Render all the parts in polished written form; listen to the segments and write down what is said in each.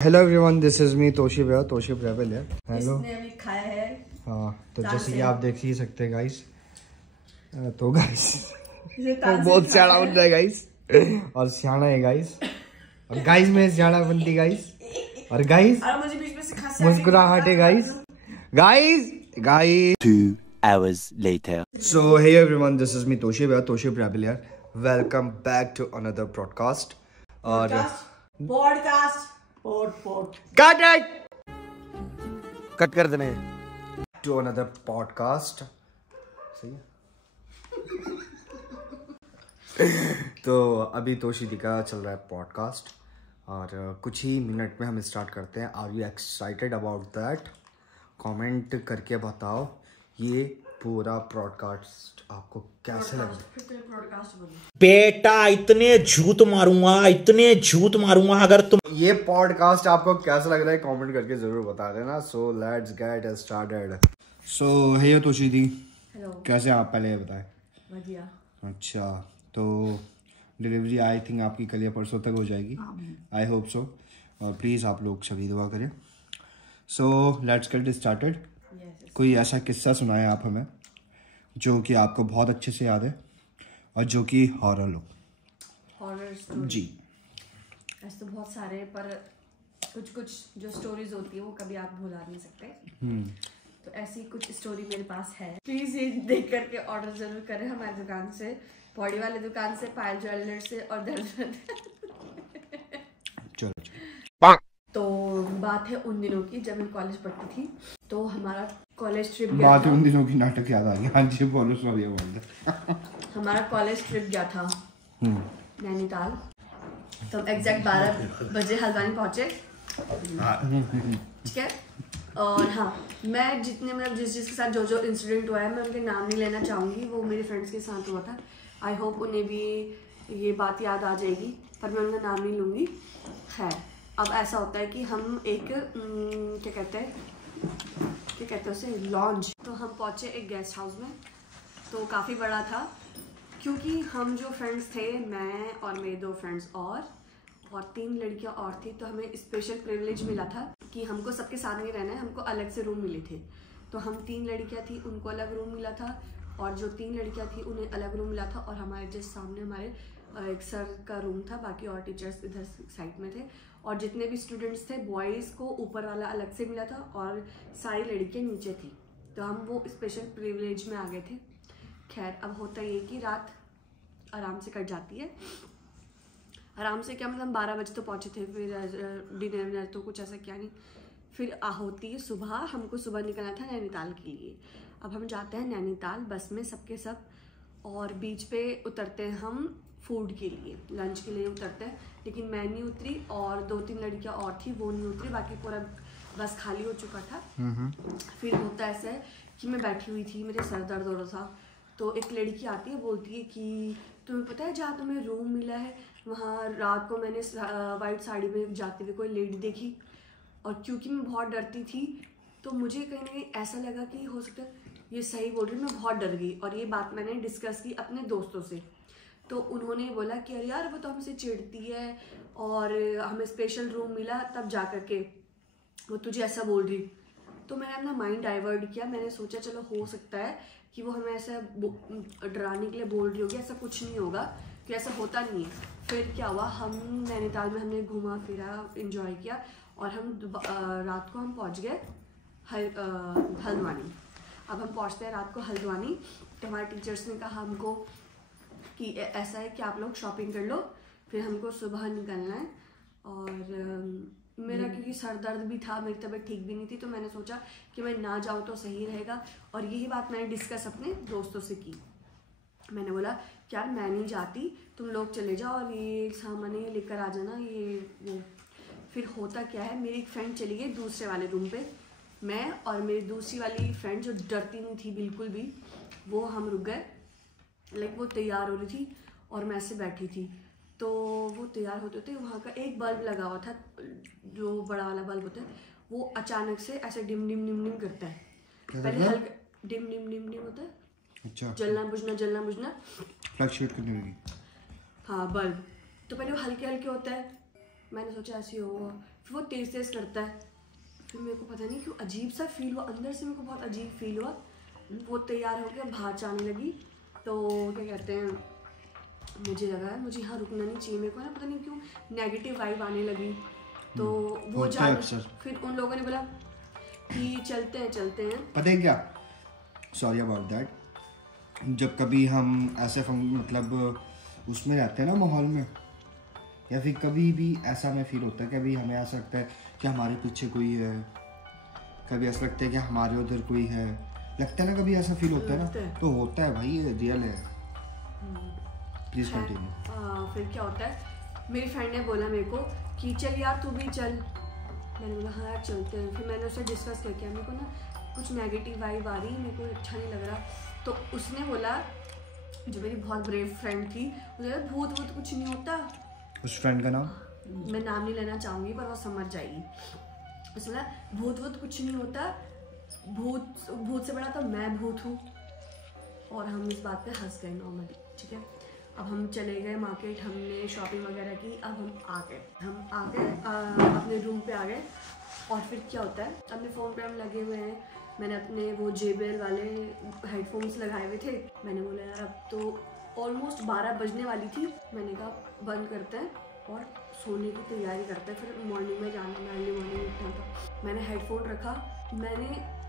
Hello everyone, this is me तोशिब रेबल है। हेलो। इसने अभी खाया है। हाँ, तो जैसे कि आप देख ही सकते हैं गाइस, तो गाइस वो बहुत सियाना बन रहा है गाइस, और सियाना है गाइस, और गाइस में सियाना बनती गाइस, और गाइस मुझे बीच में से मुस्कुराहट है guys, guys 2 hours later. So hey everyone, this is me Toshib Rebel here. Welcome back to another broadcast. और Cut it! कट कर देने To another podcast. सही है? तो अभी तोशिदी का चल रहा है पॉडकास्ट, और कुछ ही मिनट में हम स्टार्ट करते हैं। Are you excited about that? Comment करके बताओ ये पूरा पॉडकास्ट आपको कैसे लगा। बेटा इतने झूठ मारूंगा अगर तुम ये पॉडकास्ट आपको कैसा लग रहा है कमेंट करके जरूर बता देना। So let's get started. So hey तोशिदी, हेलो, कैसे आप पहले बताएं? बढ़िया। अच्छा, तो डिलीवरी आई थिंक आपकी कल या परसों तक हो जाएगी। आई होप सो, और प्लीज़ आप लोग सभी दुआ करें। सो लेट्स गेट स्टार्टेड। कोई ऐसा किस्सा सुनाए आप हमें जो कि आपको बहुत अच्छे से याद है और जो कि हॉरर हो। हॉरर स्टोरी जी, ऐसे तो बहुत सारे, पर कुछ जो स्टोरीज होती है वो कभी आप भुला नहीं सकते। तो ऐसी कुछ स्टोरी मेरे पास है। प्लीज ये देख करके ऑर्डर जरूर करें हमारी दुकान से, पौड़ी वाले दुकान से, पायल ज्वेलर से और चलो। तो बात है उन दिनों की जब मैं कॉलेज पढ़ती थी। तो हमारा कॉलेज ट्रिप गया बात था। उन दिनों की नाटक याद आ गया। हाँ जी बोलो, सॉरी बोल। हमारा कॉलेज ट्रिप गया था नैनीताल। तो एग्जैक्ट 12 बजे हल्द्वानी पहुंचे, ठीक है। और हाँ, मैं जितने मतलब जिसके साथ जो इंसिडेंट हुआ है मैं उनके नाम नहीं लेना चाहूँगी, वो मेरे फ्रेंड्स के साथ हुआ था। आई होप उन्हें भी ये बात याद आ जाएगी, पर मैं उनका नाम नहीं लूँगी। है, अब ऐसा होता है कि हम एक क्या कहते हैं उसे, लॉन्ज। तो हम पहुँचे एक गेस्ट हाउस में, तो काफ़ी बड़ा था, क्योंकि हम जो फ्रेंड्स थे, मैं और मेरे 2 फ्रेंड्स और 3 लड़कियां और थी। तो हमें स्पेशल प्रिविलेज मिला था कि हमको सबके साथ नहीं रहना है, हमको अलग से रूम मिले थे। तो हम 3 लड़कियां थी, उनको अलग रूम मिला था, और जो 3 लड़कियां थी उन्हें अलग रूम मिला था। और हमारे जस्ट सामने हमारे एक सर का रूम था, बाकी और टीचर्स इधर साइड में थे। और जितने भी स्टूडेंट्स थे, बॉयज़ को ऊपर वाला अलग से मिला था और सारी लड़कियाँ नीचे थी। तो हम वो स्पेशल प्रिविलेज में आ गए थे। खैर, अब होता ये कि रात आराम से कट जाती है। आराम से क्या मतलब 12 बजे तो पहुँचे थे, फिर डिनर तो कुछ ऐसा क्या नहीं। फिर होती है सुबह, हमको सुबह निकलना था नैनीताल के लिए। अब हम जाते हैं नैनीताल बस में सबके सब, और बीच पे उतरते हैं हम फूड के लिए, लंच के लिए उतरते हैं। लेकिन मैं नहीं उतरी, और 2-3 लड़कियाँ और थी, वो नहीं उतरी, बाकी पूरा बस खाली हो चुका था। फिर होता ऐसा है कि मैं बैठी हुई थी, मेरे सर दर्द हो रहा था। तो एक लड़की आती है, बोलती है कि तुम्हें पता है जहाँ तुम्हें रूम मिला है, वहाँ रात को मैंने वाइट साड़ी में जाते हुए कोई लेडी देखी। और क्योंकि मैं बहुत डरती थी, तो मुझे कहीं ना कहीं ऐसा लगा कि हो सकता है ये सही बोल रही है। मैं बहुत डर गई, और ये बात मैंने डिस्कस की अपने दोस्तों से। तो उन्होंने बोला कि अरे यार, वो तो हमसे चिढ़ती है, और हमें स्पेशल रूम मिला तब जा कर के वो तुझे ऐसा बोल रही। तो मैंने अपना माइंड डाइवर्ट किया। मैंने सोचा चलो हो सकता है कि वो हमें ऐसा डराने के लिए बोल रही होगी, ऐसा कुछ नहीं होगा, कि ऐसा होता नहीं है। फिर क्या हुआ, हम नैनीताल में हमने घूमा फिरा, एंजॉय किया, और हम रात को हम पहुंच गए हल्द्वानी। अब हम पहुंचते हैं रात को हल्द्वानी, तो हमारे टीचर्स ने कहा हमको कि ऐसा है कि आप लोग शॉपिंग कर लो, फिर हमको सुबह निकलना है। और मेरा क्योंकि सर दर्द भी था, मेरी तबीयत ठीक भी नहीं थी, तो मैंने सोचा कि मैं ना जाऊँ तो सही रहेगा। और यही बात मैंने डिस्कस अपने दोस्तों से की। मैंने बोला कि यार मैं नहीं जाती, तुम लोग चले जाओ और ये सामान ये लेकर आ जाना, ये वो। फिर होता क्या है, मेरी एक फ्रेंड चली गई दूसरे वाले रूम पे, मैं और मेरी दूसरी वाली फ्रेंड जो डरती नहीं थी बिल्कुल भी, वो हम रुक गए। लाइक वो तैयार हो रही थी और मैं ऐसे बैठी थी। तो वो तैयार होते थे, वहाँ का एक बल्ब लगा हुआ था, जो बड़ा वाला बल्ब होता है, वो अचानक से ऐसे डिम डिम डिम डिम करता है। पहले हल्का डिम डिम डिम डिम होता है, अच्छा, जलना बुझना फ्लक्चुएट करने लगी। हाँ, बल्ब। तो पहले वो हल्के हल्के होता है, मैंने सोचा ऐसे ही होगा। फिर वो तेज तेज करता है। फिर मेरे को पता नहीं क्यों अजीब सा फील हुआ, अंदर से मेरे को बहुत अजीब फील हुआ। वो तैयार होकर बाहर जाने लगी तो क्या कहते हैं, मुझे लगा मुझे यहाँ रुकना नहीं चाहिए, मेरे को ना पता नहीं क्यों नेगेटिव वाइब आने लगी। तो वो जाने, फिर उन लोगों ने बोला कि चलते हैं। पता है क्या, सॉरी अबाउट दैट, जब कभी हम ऐसे मतलब उसमें रहते हैं ना माहौल में, या फिर कभी भी ऐसा हमें फील होता है, कभी हमें ऐसा लगता है कि हमारे पीछे कोई है, कभी ऐसा लगता है कि हमारे उधर कोई है, लगता है ना, कभी ऐसा फील होता है ना, तो होता है भाई, ये रियल है। Please continue. फिर क्या होता है, मेरी फ्रेंड ने बोला मेरे को कि चल यार तू भी चल। मैंने बोला हाँ यार चलते हैं। फिर मैंने उससे डिस्कस किया, मेरे को ना कुछ नेगेटिव वाइब आ रही, मेरे को अच्छा नहीं लग रहा। तो उसने बोला, जो मेरी बहुत ब्रेव फ्रेंड थी, मुझे लगा भूत कुछ नहीं होता। उस फ्रेंड का नाम मैं नाम नहीं लेना चाहूँगी पर वो समझ जाएगी। उसने बोला भूत कुछ नहीं होता, भूत से बड़ा तो मैं भूत हूँ। और हम इस बात पे हंस गए नॉर्मली, ठीक है। अब हम चले गए मार्केट, हमने शॉपिंग वगैरह की। अब हम आ गए अपने रूम पे आ गए। और फिर क्या होता है, अपने फ़ोन पे हम लगे हुए हैं। मैंने अपने वो JBL वाले हेडफोन्स लगाए हुए थे। मैंने बोला यार अब तो ऑलमोस्ट 12 बजने वाली थी। मैंने कहा बंद करते हैं और सोने की तैयारी करते हैं, फिर मॉर्निंग में जाना, मैं अर्ली मॉर्निंग उठना था। मैंने हेडफोन रखा, मैंने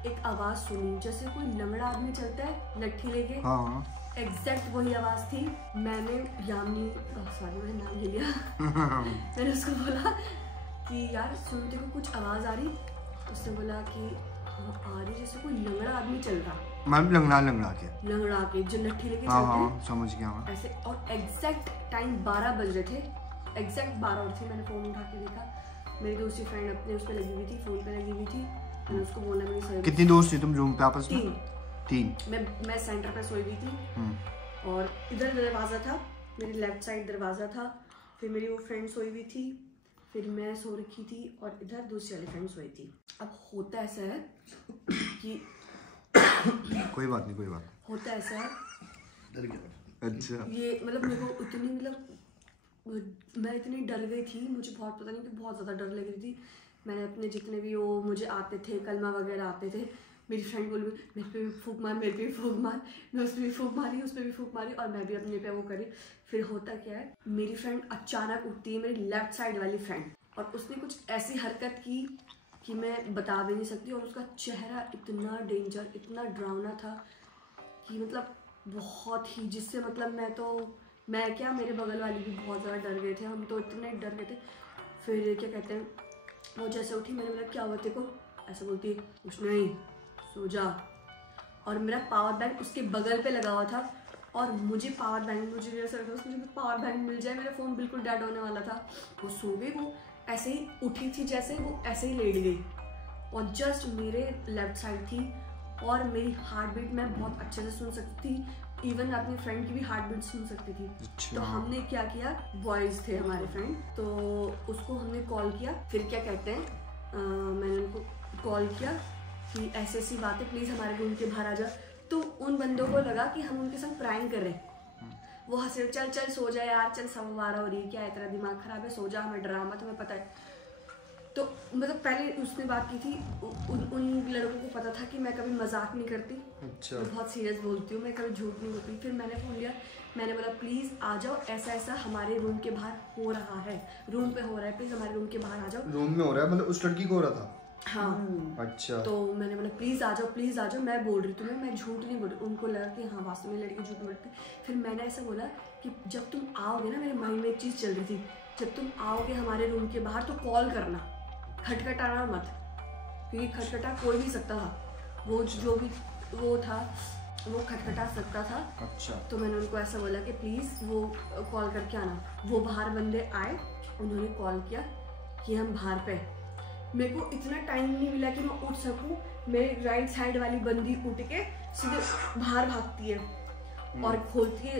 एक आवाज़ सुनी जैसे कोई लंगड़ा आदमी चलता है लट्ठी लेके। हाँ, एग्जैक्ट वही आवाज़ थी। मैंने यामिनी, सॉरी मैंने नाम ले लिया मैंने उसको बोला कि यार सुनते को कुछ आवाज़ आ रही। उसने बोला कि आ रही जैसे कोई लंगड़ा आदमी चल रहा। मैम लंगड़ा के जो लट्ठी लेके हाँ, चलते हैं। हाँ, समझ गया मैं ऐसे। और एग्जैक्ट टाइम 12 बज रहे थे, एग्जैक्ट 12 और थे। मैंने फ़ोन उठा के देखा, मेरी दूसरी फ्रेंड अपने उस पर लगी हुई थी, फ़ोन पे लगी हुई थी। मैंने उसको बोला मेरी सर। कितनी दोस्त थी तुम रूम पे आपस में? तीन। मैं सेंटर पे सोई हुई थी और इधर दरवाज़ा था, मेरी लेफ्ट साइड दरवाज़ा था। फिर मेरी वो फ्रेंड सोई हुई थी, फिर मैं सो रखी थी और इधर दूसरी वाली फ्रेंड सोई थी। अब होता ऐसा है कि कोई बात नहीं होता ऐसा है। अच्छा, ये मतलब मेरे को इतनी मैं इतनी डर गई थी, मुझे बहुत पता नहीं कि बहुत ज़्यादा डर लग रही थी। मैंने अपने जितने भी वो मुझे आते थे कलमा वगैरह आते थे, मेरी फ्रेंड बोली मेरे पे भी फूंक मार, मेरे पे भी फूंक मार। मैं उस पर भी फूंक मारी, उस पर भी फूंक मारी और मैं भी अपने पे वो करी। फिर होता क्या है, मेरी फ्रेंड अचानक उठती है, मेरी लेफ्ट साइड वाली फ्रेंड, और उसने कुछ ऐसी हरकत की कि मैं बता भी नहीं सकती। और उसका चेहरा इतना डेंजर, इतना डरावना था कि मतलब बहुत ही, जिससे मतलब मैं क्या, मेरे बगल वाली भी बहुत ज़्यादा डर गए थे। हम तो इतने डर गए थे। फिर क्या कहते हैं, वो जैसे उठी, मैंने बोला क्या हुआ तेरे को? ऐसा बोलती कुछ नहीं, सो जा। और मेरा पावर बैंक उसके बगल पे लगा हुआ था और मुझे पावर बैंक, मुझे ऐसा लगा मुझे पावर बैंक मिल जाए, मेरा फ़ोन बिल्कुल डेड होने वाला था। वो सो गई, वो ऐसे ही उठी थी जैसे, वो ऐसे ही लेट गई और जस्ट मेरे लेफ्ट साइड थी। और मेरी हार्ट बीट मैं बहुत अच्छे से सुन सकती थी, इवन अपनी फ्रेंड की भी हार्ट बीट सुन सकती थी। अच्छा। तो हमने क्या किया, बॉयज़ थे हमारे फ्रेंड, तो उसको हमने कॉल किया। फिर क्या कहते हैं, मैंने उनको कॉल किया कि ऐसी बात है, प्लीज़ हमारे रूम के बाहर आ जा। तो उन बंदों को लगा कि हम उनके साथ प्रैंक कर रहे हैं। वो हंसे, चल सो जा यार, चल 12:15 हो रही है, क्या है तेरा दिमाग खराब है, सो जा, हमें ड्रामा तुम्हें पता है। तो मतलब पहले उसने बात की थी, उन लड़कों को पता था कि मैं कभी मजाक नहीं करती। अच्छा। मैं बहुत सीरियस बोलती हूँ, मैं कभी झूठ नहीं बोलती। फिर मैंने फ़ोन लिया, मैंने बोला प्लीज़ आ जाओ, ऐसा हमारे रूम के बाहर हो रहा है, रूम पे हो रहा है, प्लीज़ हमारे रूम के बाहर आ जाओ। रूम में हो रहा है मतलब उस लड़की को हो रहा था? हाँ। अच्छा। तो मैंने बोला प्लीज़ आ जाओ, मैं बोल रही तुम्हें, मैं झूठ नहीं बोल रही। उनको लगा कि हाँ वास्तव में लड़की झूठ बोलती। फिर मैंने ऐसा बोला कि जब तुम आओगे ना, मेरे माइंड में एक चीज़ चल रही थी, जब तुम आओगे हमारे रूम के बाहर तो कॉल करना, खटखटाना मत, क्योंकि खटखटा कोई भी सकता था, वो जो भी वो था वो खटखटा सकता था। अच्छा। तो मैंने उनको ऐसा बोला कि प्लीज़ वो कॉल करके आना। वो बाहर बंदे आए, उन्होंने कॉल किया कि हम बाहर पे। मेरे को इतना टाइम नहीं मिला कि मैं उठ सकूं। मेरी राइट साइड वाली बंदी उठ के सीधे बाहर भागती है और खोलती है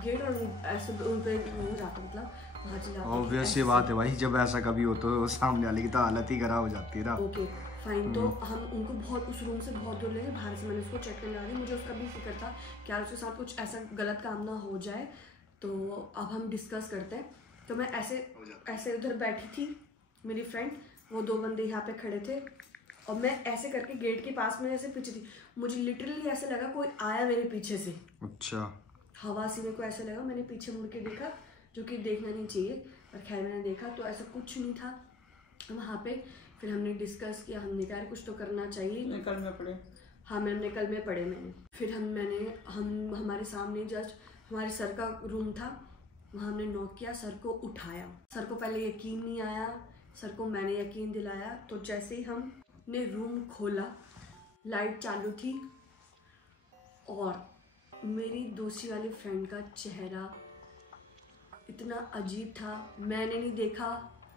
गेट और ऐसे उन पे हो जाता, मतलब वहाँ चला। ऑब्वियस ये बात है भाई, जब ऐसा कभी हो तो सामने वाले की तो हालत ही खराब हो जाती है ना। Okay fine. तो हम उनको बहुत, उस रूम से बहुत दूर लगे, बाहर से मैंने उसको चेक करने लगी। मुझे उसका भी फिक्र था कि यार उसके साथ कुछ ऐसा गलत काम ना हो जाए। तो अब हम डिस्कस करते हैं। तो मैं ऐसे उधर बैठी थी, मेरी फ्रेंड, वो 2 बंदे यहाँ पे खड़े थे और मैं ऐसे करके गेट के पास में ऐसे पीछे थी। मुझे लिटरली ऐसे लगा कोई आया मेरे पीछे से। अच्छा। हवा से मेरे को ऐसा लगा, मैंने पीछे मुड़ के देखा, जो कि देखना नहीं चाहिए, पर खैर मैंने देखा तो ऐसा कुछ नहीं था वहाँ पे। फिर हमने डिस्कस किया, हमने कहा कुछ तो करना चाहिए। कल में पढ़े। हाँ मैंने कल में पढ़े मैंने। फिर हमारे सामने जस्ट हमारे सर का रूम था, वहाँ हमने नॉक किया, सर को उठाया। सर को पहले यकीन नहीं आया, सर को मैंने यकीन दिलाया। तो जैसे ही हमने रूम खोला, लाइट चालू थी और मेरी दूसरी वाली फ्रेंड का चेहरा इतना अजीब था, मैंने नहीं देखा,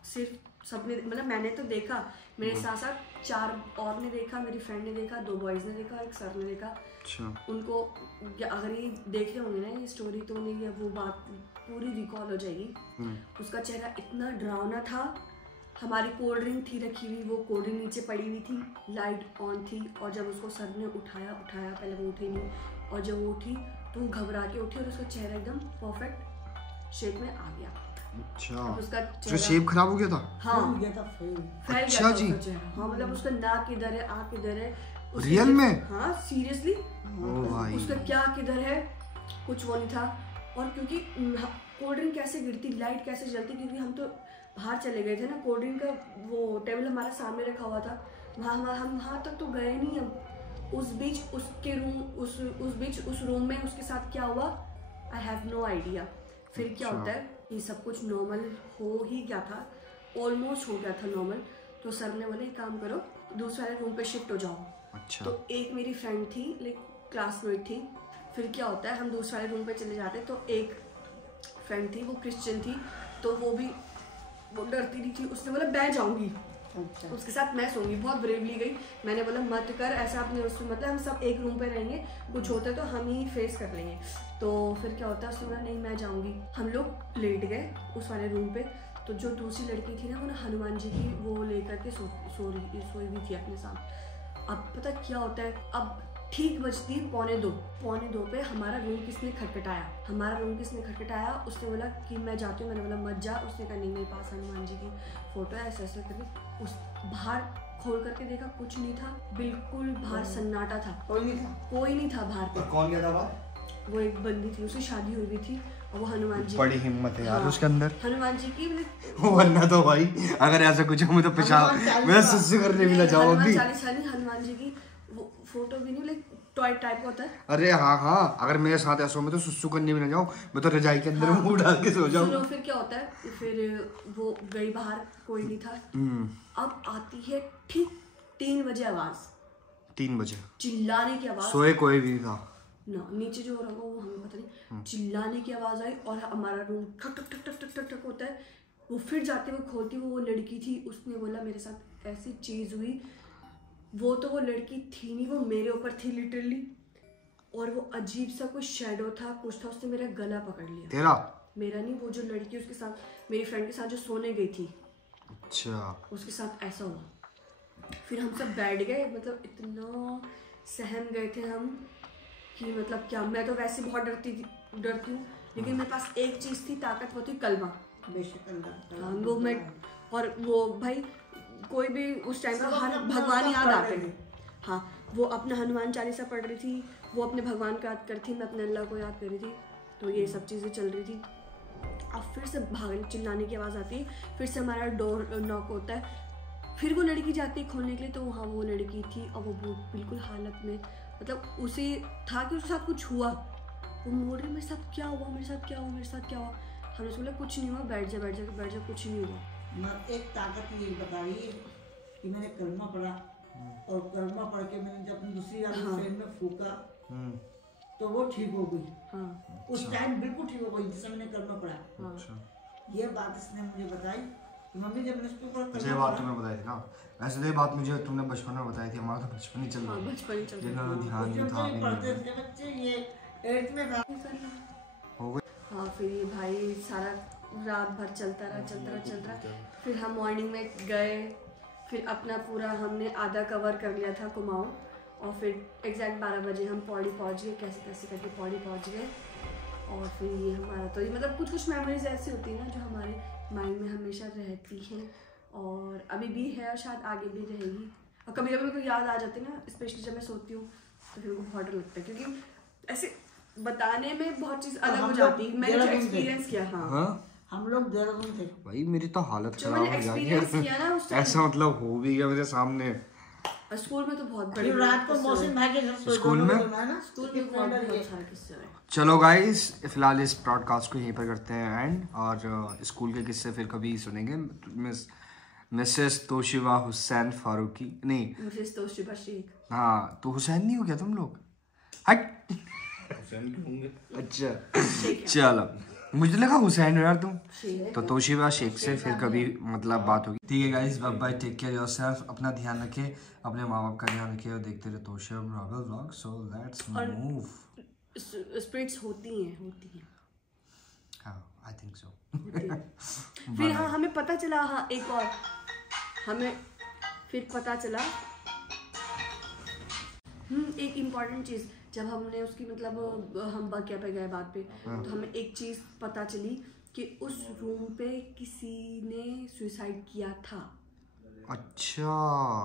सिर्फ सबने, मतलब मैंने तो देखा, मेरे साथ साथ 4 और ने देखा, मेरी फ्रेंड ने देखा, 2 बॉयज़ ने देखा, एक सर ने देखा। अच्छा। उनको अगर ये देख रहे होंगे ना ये स्टोरी, तो उन्हें ये वो बात पूरी रिकॉल हो जाएगी। उसका चेहरा इतना डरावना था। हमारी कोल्ड ड्रिंक थी रखी हुई, वो कोल्ड ड्रिंक नीचे पड़ी हुई थी, लाइट ऑन थी, और जब उसको सर ने उठाया पहले वो उठी नहीं, और जब वो उठी तो वो घबरा के उठी और उसका चेहरा एकदम परफेक्ट शेप में आ गया। अच्छा। उसका तो शेप खराब हो गया था? हाँ, गया था, फैल गया था उसका चेहरा। हाँ मतलब उसका नाक किधर है, आँख किधर है, रियल में? हाँ सीरियसली। भाई उसका क्या किधर है कुछ वो नहीं था। और क्योंकि कोल्ड ड्रिंक कैसे गिरती, लाइट कैसे जलती, क्योंकि हम तो बाहर चले गए थे ना, कोल्ड ड्रिंक का वो टेबल हमारा सामने रखा हुआ था, वहाँ हम वहाँ तक तो गए नहीं हम। उस बीच उसके रूम उस रूम में उसके साथ क्या हुआ, आई हैव नो आइडिया। फिर क्या होता है, ये सब कुछ नॉर्मल हो ही गया था, ऑलमोस्ट हो गया था नॉर्मल। तो सर ने बोले एक काम करो, दूसरे वाले रूम पे शिफ्ट हो जाओ। अच्छा। तो एक मेरी फ्रेंड थी, लाइक क्लासमेट थी। फिर क्या होता है, हम दूसरे वाले रूम पे चले जाते, तो एक फ्रेंड थी, वो क्रिश्चियन थी, तो वो डरती नहीं थी, उसने बोला मैं जाऊंगी। अच्छा। उसके साथ मैं सोऊंगी, बहुत ब्रेवली गई। मैंने बोला मत कर ऐसा, अपने उसमें मतलब हम सब एक रूम पे रहेंगे, कुछ होता है तो हम ही फेस कर लेंगे। तो फिर क्या होता है, उसने बोला नहीं मैं जाऊंगी। हम लोग लेट गए उस वाले रूम पे। तो जो दूसरी लड़की थी ना, वो ना हनुमान जी की वो लेकर के सोई भी थी अपने साथ। अब पता क्या होता है, अब ठीक बजती 1:45 पे हमारा रूम किसने खटखटाया। उसने बोला कि मैं जाती हूँ, मैंने बोला मत जा। उसने कहा नहीं, मेरे पास हनुमान जी की फोटो है, ऐसे ऐसे करके। उस बाहर खोल करके देखा, कुछ नहीं था, बिल्कुल बाहर सन्नाटा था, कोई नहीं था बाहर पे। कौन गया था बाहर? वो एक बंदी थी, उसकी शादी हुई थी, और वो हनुमान जी, बड़ी हिम्मत है यार हाँ, उसके अंदर। हनुमान जी की वरना तो भाई अगर ऐसा कुछ हो तो पेशाब मैं सुसु करने भी ना जाऊं अभी। हनुमान जी की वो फोटो भी नहीं, लाइक टॉय टाइप का होता है। अरे हाँ, अगर मेरे साथ ऐसा हो मैं तो सुसु करने भी ना जाऊं, मैं तो रजाई के अंदर मुंह डाल के सो जाऊं। फिर क्या होता है, फिर वो गई बाहर, कोई नहीं था। अब आती है ठीक 3 बजे आवाज, 3 बजे चिल्लाने की आवाज। सोए कोई भी था ना, नीचे जो हो रहा वो हमें पता नहीं। चिल्लाने की आवाज आई और हमारा रूम ठक ठक ठक ठक ठक ठक होता है। वो फिर जाते, वो खोलती, वो लड़की थी, उसने बोला मेरे साथ ऐसी चीज हुई। वो तो वो लड़की थी नहीं, वो मेरे ऊपर थी लिटरली, और वो अजीब सा कुछ शैडो था, कुछ था, उसने मेरा गला पकड़ लिया। तेरा? मेरा नहीं, वो जो लड़की उसके साथ, मेरी फ्रेंड के साथ जो सोने गई थी, अच्छा, उसके साथ ऐसा हुआ। फिर हम सब बैठ गए, मतलब इतना सहम गए थे हम कि मतलब क्या। मैं तो वैसे बहुत डरती हूँ, लेकिन मेरे पास एक चीज़ थी ताकत, वो थी कलमा। हाँ, वो मैं, और वो भाई कोई भी उस टाइम का भगवान याद आते हैं। हाँ, वो अपना हनुमान चालीसा पढ़ रही थी, वो अपने भगवान को याद कर रही थी, मैं अपने अल्लाह को याद कर रही थी। तो ये सब चीज़ें चल रही थी। अब फिर से भागने चिल्लाने की आवाज़ आती है, फिर से हमारा डोर नॉक होता है। फिर वो लड़की जाती है खोलने के लिए, तो वहाँ वो लड़की थी, और वो बिल्कुल हालत में, मतलब उसे था कि उसके साथ कुछ हुआ। वो मोड़ रही, मेरे साथ क्या हुआ। हमने बोला कुछ नहीं हुआ, बैठ जा, कुछ नहीं हुआ। मैं एक ताकत ये बता रही है कि मैंने कलमा पढ़ा, और कलमा पढ़ के मैंने जब अपनी दूसरी वाली फ्रेंड में फूका, तो वो ठीक हो गई। हाँ, उस टाइम बिल्कुल ठीक हो गई, जिससे मैंने कलमा पढ़ा। हाँ। ये बात इसने मुझे बताई कि मम्मी जब मैंने उसके ऊपर ये बात तुम्हें बताई थी ना? वैसे तो ये बात मुझे तुमने बचपन में बताई थी, हमारा तो बचपन ही चल रहा है, बचपन ही चल रहा है, ध्यान नहीं था पढ़ते थे बच्चे, ये 8th में हो गई। हाँ, फिर ये भाई सारा रात भर चलता रहा। फिर हम मॉर्निंग में गए, फिर अपना पूरा हमने आधा कवर कर लिया था कुमाऊँ, और फिर एग्जैक्ट 12 बजे हम पौड़ी पहुँच गए, कैसे कैसे करके पौड़ी पहुँच गए। और फिर ये हमारा तो ये मतलब कुछ मेमोरीज ऐसी होती है ना जो हमारे माइंड में हमेशा रहती हैं, और अभी भी है और शायद आगे भी रहेगी। और कभी कभी मेरे को याद आ जाती है ना, स्पेशली जब मैं सोती हूँ तो फिर मुझे बहुत डर लगता है, क्योंकि ऐसे बताने में बहुत चीज़ अलग हो जाती है। मैंने जो एक्सपीरियंस किया, हाँ हम लोग देहरादून थे भाई, मेरी तो हालत जो खराब मैंने हो एक्सपीरियंस जाती किया ना उस है। ऐसा मतलब हो भी गया मेरे सामने। स्कूल में तो बहुत बड़े रात को मोहसिन भाई के घर पे स्कूल में स्कूल में बहुत सारे किस्से हैं। चलो गाइस, फिलहाल इस ब्रॉडकास्ट को यहीं पर करते हैं एंड, और स्कूल के किस्से फिर कभी सुनेंगे। मिसेस तोशिबा हुसैन फारूकी, नहीं मिसेस तोशिबा शेख। हाँ, तो हुसैन नहीं हो गया तुम लोग? हट, हुसैन क्यों होंगे? अच्छा चलो, मुझे लगा हुसैन हो यार तुम। तो तोशिबा शेख से फिर कभी मतलब बात होगी। ठीक है guys, bye bye, take care yourself, अपना ध्यान रखें, अपने माँ बाप का ध्यान रखें और देखते रहे Toshiba blogger vlog. So let's move. Spirits होती हैं आई थिंक सो। फिर हाँ हमें पता चला, हाँ एक और हमें फिर पता चला एक इम्पॉर्टेंट चीज़, जब हमने उसकी मतलब हम बकिया पे गए बात पे, तो हमें एक चीज़ पता चली कि उस रूम पे किसी ने सुसाइड किया था। अच्छा,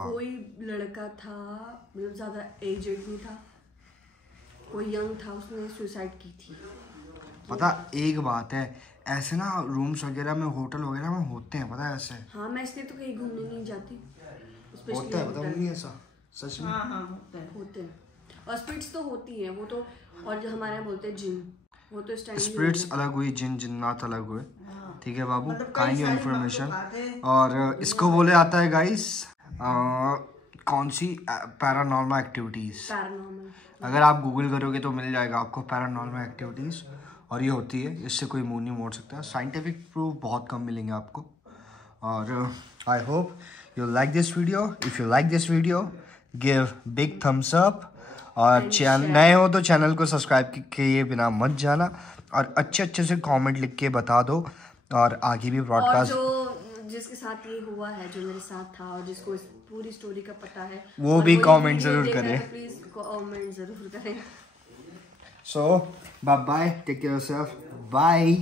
कोई लड़का था, मतलब ज़्यादा एजेड नहीं था, कोई यंग था, उसने सुसाइड की थी। पता एक बात है, ऐसे ना रूम्स वगैरह में, होटल वगैरह में होते हैं, पता है ऐसे। हाँ, मैं इसलिए तो कहीं घूमने नहीं जाती। होता है, पता नहीं ऐसा सच में। हाँ होते हैं और स्पिरिट्स तो होती हैं वो तो। और जो हमारे यहाँ बोलते हैं जिन, वो तो स्पिरिट्स अलग हुई, जिन्नात अलग हुए। ठीक है बाबू, काइंड यू इन्फॉर्मेशन। और इसको बोले जाता है गाइस कौन सी, पैरानॉर्मल एक्टिविटीज। अगर आप गूगल करोगे तो मिल जाएगा आपको पैरानॉर्मल एक्टिविटीज, और ये होती है, इससे कोई मुंह नहीं मोड़ सकता। साइंटिफिक प्रूफ बहुत कम मिलेंगे आपको। और I hope you like this video. If you like this video, give big thumbs up, और चैनल नए हो तो चैनल को सब्सक्राइब किए बिना मत जाना, और अच्छे से कमेंट लिख के बता दो। और आगे भी ब्रॉडकास्ट, जो जिसके साथ ये हुआ है, जो मेरे साथ था, और जिसको इस पूरी स्टोरी का पता है, वो भी कमेंट जरूर करें। प्लीज कमेंट जरूर करें। So bye bye, take care yourself, bye.